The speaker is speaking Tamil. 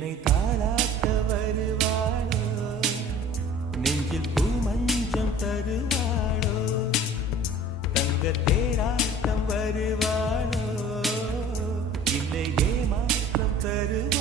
என்னை தாளாட்ட வருவாளோ, நெஞ்சில் பூமஞ்சம் தருவாளோ, தங்க தேராட்டம் வருவாளோ, இல்லை ஏமாற்றம் தருவாளோ.